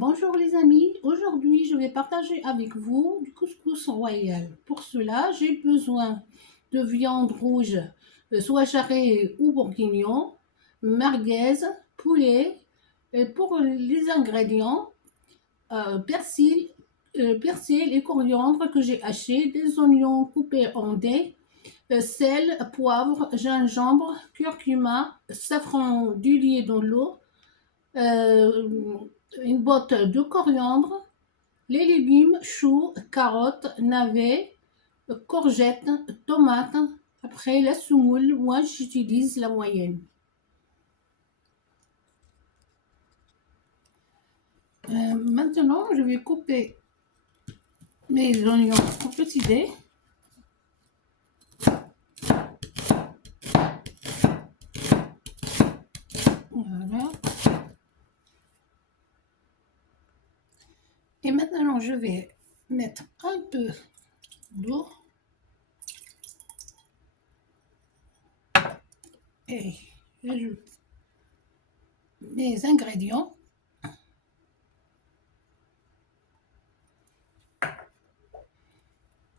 Bonjour les amis, aujourd'hui je vais partager avec vous du couscous royal. Pour cela, j'ai besoin de viande rouge, soit jarret ou bourguignon, merguez, poulet. Et pour les ingrédients, persil, persil et coriandre que j'ai haché, des oignons coupés en dés, sel, poivre, gingembre, curcuma, safran dilué dans l'eau, euh, une botte de coriandre, les légumes, choux, carottes, navets, courgettes, tomates. Après, la semoule, moi j'utilise la moyenne. Maintenant, je vais couper mes oignons en petits dés. Voilà. Et maintenant, je vais mettre un peu d'eau et j'ajoute mes ingrédients.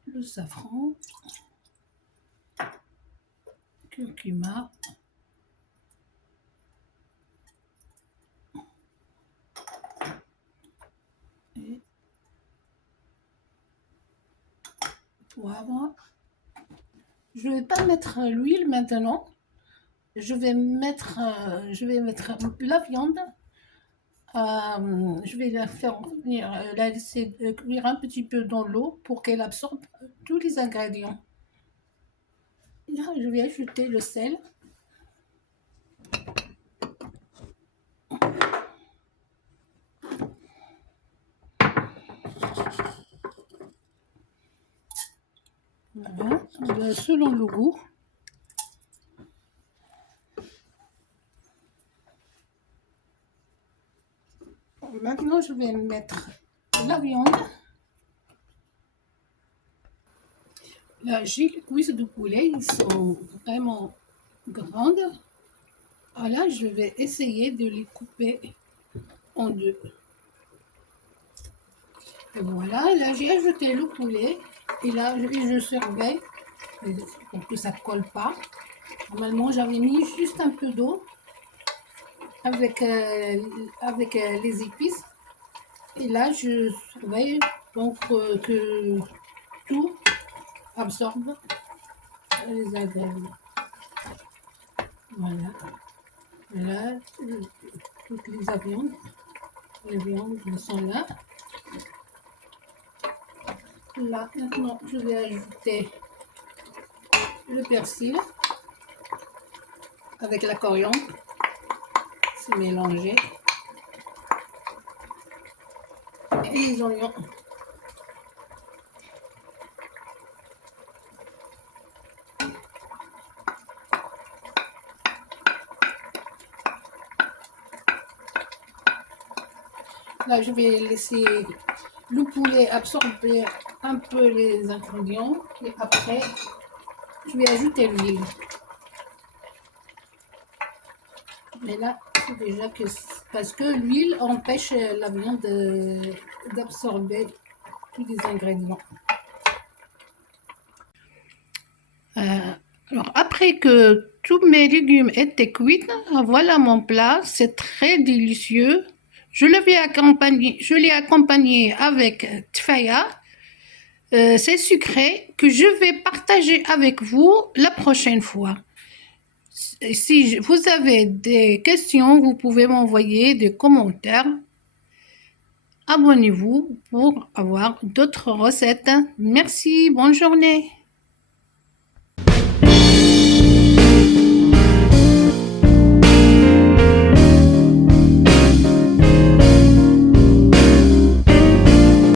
Le safran, curcuma, et poivre. Je ne vais pas mettre l'huile maintenant. Je vais mettre la viande. Je vais la faire venir, la laisser cuire un petit peu dans l'eau pour qu'elle absorbe tous les ingrédients. Là, je vais ajouter le sel. Voilà, selon le goût. Maintenant, je vais mettre la viande. Là, j'ai les cuisses de poulet, ils sont vraiment grandes. Là, je vais essayer de les couper en deux. Et voilà, là, j'ai ajouté le poulet. Et là, je surveille pour que ça ne colle pas. Normalement, j'avais mis juste un peu d'eau avec les épices. Et là, je surveille donc que tout absorbe les ingrédients. Voilà. Là, toutes les viandes sont là. Là, maintenant, je vais ajouter le persil avec la coriandre. C'est mélangé. Et les oignons. Là, je vais laisser le poulet absorber un peu les ingrédients et après, je vais ajouter l'huile. Mais là, c'est déjà que parce que l'huile empêche la viande d'absorber tous les ingrédients. Alors, après que tous mes légumes étaient cuits, voilà mon plat. C'est très délicieux. Je l'ai accompagné avec tfaya. C'est sucré que je vais partager avec vous la prochaine fois. Si vous avez des questions, vous pouvez m'envoyer des commentaires. Abonnez-vous pour avoir d'autres recettes. Merci, bonne journée.